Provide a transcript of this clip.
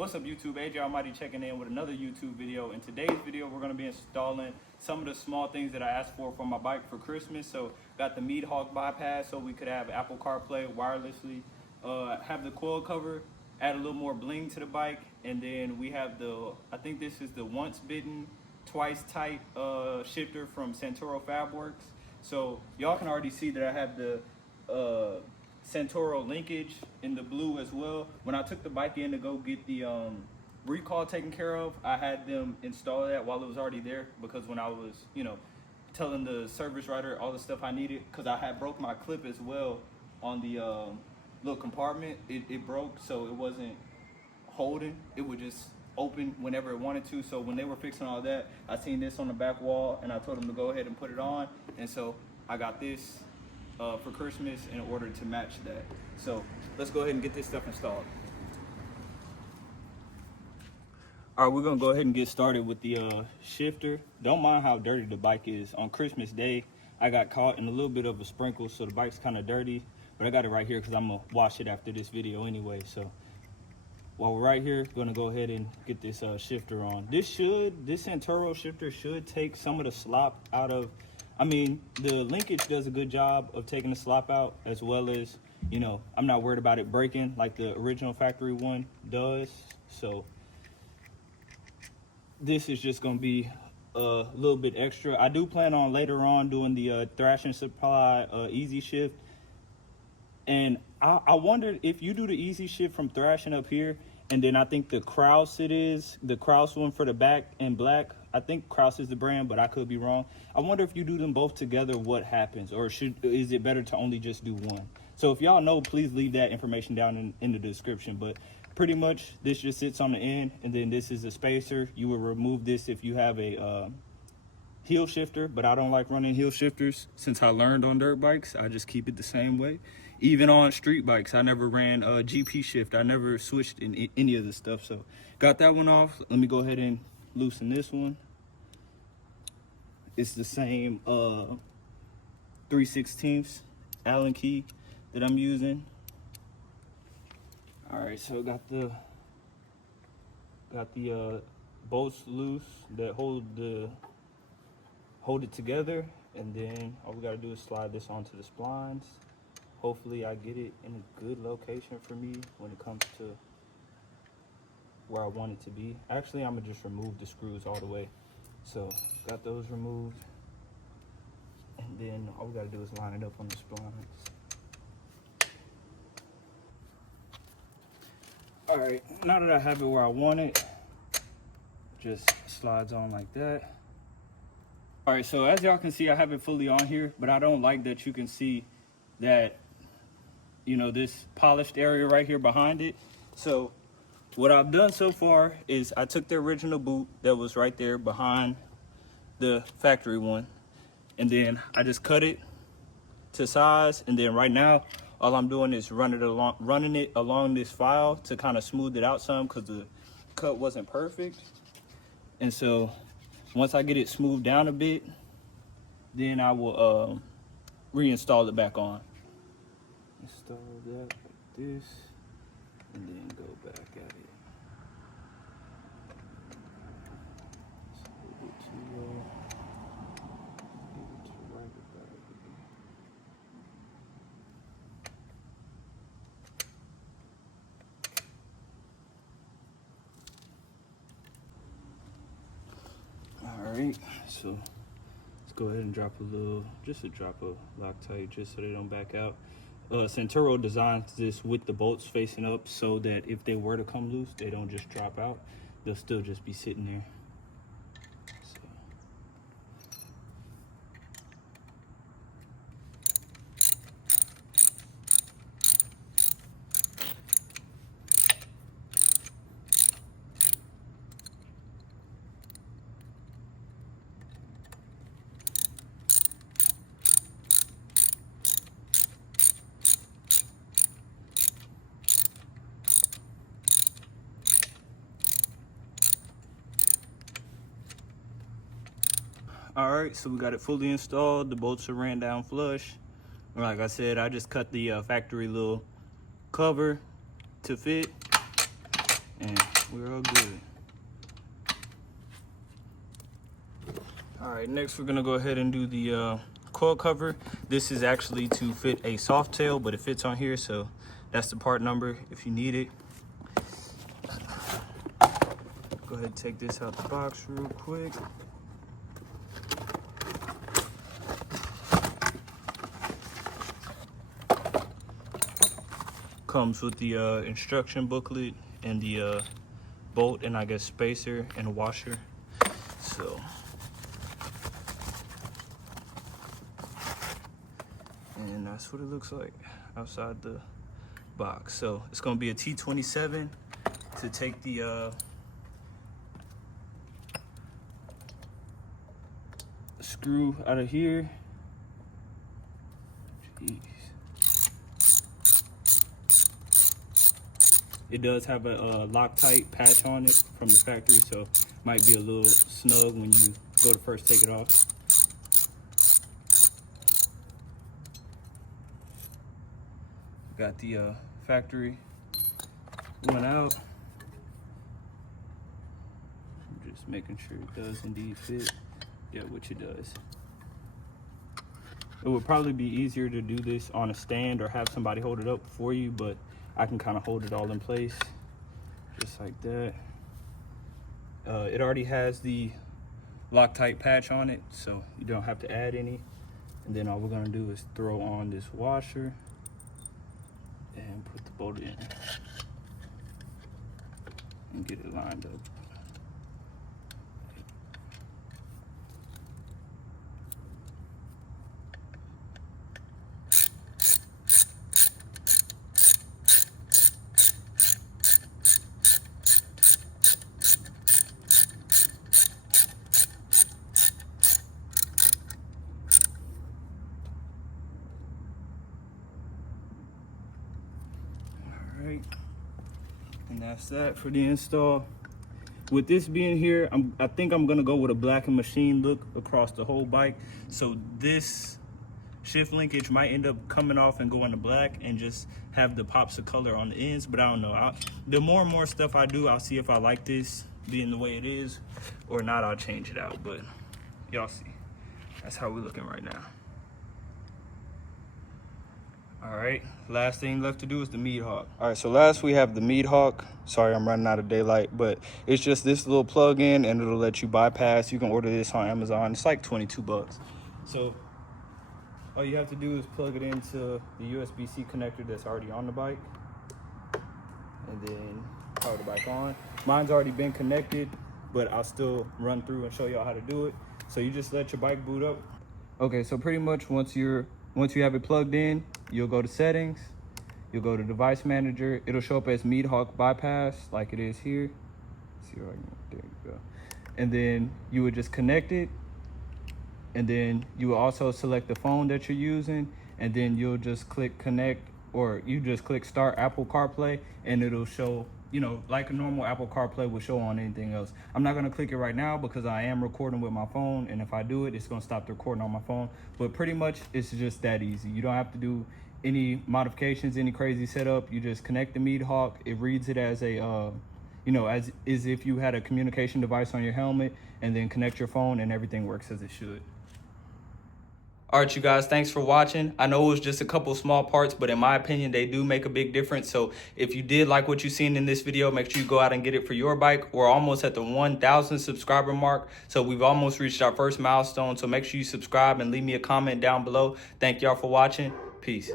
What's up YouTube, AJ Almighty checking in with another YouTube video. In today's video we're going to be installing some of the small things that I asked for my bike for Christmas. So got the Maedhawk bypass so we could have Apple CarPlay wirelessly, have the coil cover, add a little more bling to the bike, and then we have the, I think this is the once bitten twice tight shifter from Santoro Fabworx. So y'all can already see that I have the Santoro linkage in the blue as well. When I took the bike in to go get the recall taken care of, I had them install that while it was already there, because when I was, telling the service writer all the stuff I needed, because I had broke my clip as well on the little compartment. It broke, so it wasn't holding. It would just open whenever it wanted to. So when they were fixing all that, I seen this on the back wall and I told them to go ahead and put it on, and so I got this for Christmas in order to match that. So let's go ahead and get this stuff installed. All right, we're gonna go ahead and get started with the shifter. Don't mind how dirty the bike is. On Christmas Day, I got caught in a little bit of a sprinkle, so the bike's kind of dirty, but I got it right here because I'm gonna wash it after this video anyway. So while we're right here, we're gonna go ahead and get this shifter on. This Santoro shifter should take some of the slop out of, the linkage does a good job of taking the slop out, as well as, I'm not worried about it breaking like the original factory one does. So this is just gonna be a little bit extra. I do plan on later on doing the Thrashing Supply easy shift. And I wondered if you do the easy shift from thrashing up here, and then I think the Kraus the Kraus one for the back in black. I think Kraus is the brand, but I could be wrong. I wonder if you do them both together, what happens, or is it better to only just do one? So if y'all know, please leave that information down in the description. But pretty much this just sits on the end, and then this is a spacer. You will remove this if you have a heel shifter, but I don't like running heel shifters. Since I learned on dirt bikes, I just keep it the same way. Even on street bikes, I never ran a GP shift. I never switched in any of the stuff. So got that one off. Let me go ahead and loosen this one. It's the same 3/16 Allen key that I'm using. All right, so got the bolts loose that hold it together, and then all we gotta do is slide this onto the splines. Hopefully I get it in a good location for me when it comes to where I want it to be. Actually, I'm gonna just remove the screws all the way. So got those removed, and then all we gotta do is line it up on the splines. All right, now that I have it where I want it, just slides on like that. All right, so as y'all can see, I have it fully on here, but I don't like that you can see that, this polished area right here behind it. So what I've done so far is I took the original boot that was right there behind the factory one, and then I just cut it to size, and then right now all I'm doing is running it along this file to kind of smooth it out some, because the cut wasn't perfect. And so once I get it smoothed down a bit, then I will reinstall it back on. Install that like this, and then go back at it. It's a little bit too low. Give it to right about here. All right, so let's go ahead and drop just a drop of Loctite, just so they don't back out. Santoro designs this with the bolts facing up so that if they were to come loose, they don't just drop out. They'll still just be sitting there. All right, so we got it fully installed. The bolts are ran down flush. Like I said, I just cut the factory little cover to fit, and We're all good. All right, next we're gonna go ahead and do the coil cover. This is actually to fit a Softail, but it fits on here, so that's the part number if you need it. Go ahead and take this out the box real quick. Comes with the instruction booklet and the bolt and I guess spacer and a washer. So and that's what it looks like outside the box. So it's gonna be a T27 to take the screw out of here. Jeez. It does have a Loctite patch on it from the factory, so might be a little snug when you go to first take it off. Got the factory one out. I'm just making sure it does indeed fit. Yeah, which it does. It would probably be easier to do this on a stand or have somebody hold it up for you, but I can kind of hold it all in place just like that. It already has the Loctite patch on it, so you don't have to add any. And then all we're gonna do is throw on this washer and put the bolt in and get it lined up. Right, and that's that for the install. With this being here, I think I'm gonna go with a black and machine look across the whole bike. So this shift linkage might end up coming off and going to black and just have the pops of color on the ends, but I don't know. The more and more stuff I do, I'll see if I like this being the way it is or not. I'll change it out, but y'all see, that's how we're looking right now. All right, last thing left to do is the Maedhawk. All right, so last we have the Maedhawk. Sorry, I'm running out of daylight, but it's just this little plug-in and it'll let you bypass. You can order this on Amazon. It's like 22 bucks. So all you have to do is plug it into the USB-C connector that's already on the bike and then power the bike on. Mine's already been connected, but I'll still run through and show y'all how to do it. So you just let your bike boot up. Okay, so pretty much once you have it plugged in, you'll go to settings, you'll go to device manager. It'll show up as Maedhawk bypass like it is here. Let's see, there you go. And then you would just connect it. And then you will also select the phone that you're using. And then you'll just click connect, or you just click start Apple CarPlay, and it'll show, you know, like a normal Apple CarPlay will show on anything else. I'm not gonna click it right now because I am recording with my phone, and if I do it, it's gonna stop the recording on my phone. But pretty much it's just that easy. You don't have to do any modifications, any crazy setup. You just connect the Maedhawk. It reads it as a, you know, as if you had a communication device on your helmet, and then connect your phone and everything works as it should. All right, you guys, thanks for watching. I know it was just a couple small parts, but in my opinion, they do make a big difference. So if you did like what you've seen in this video, make sure you go out and get it for your bike. We're almost at the 1,000 subscriber mark. So we've almost reached our first milestone. So make sure you subscribe and leave me a comment down below. Thank y'all for watching. Peace.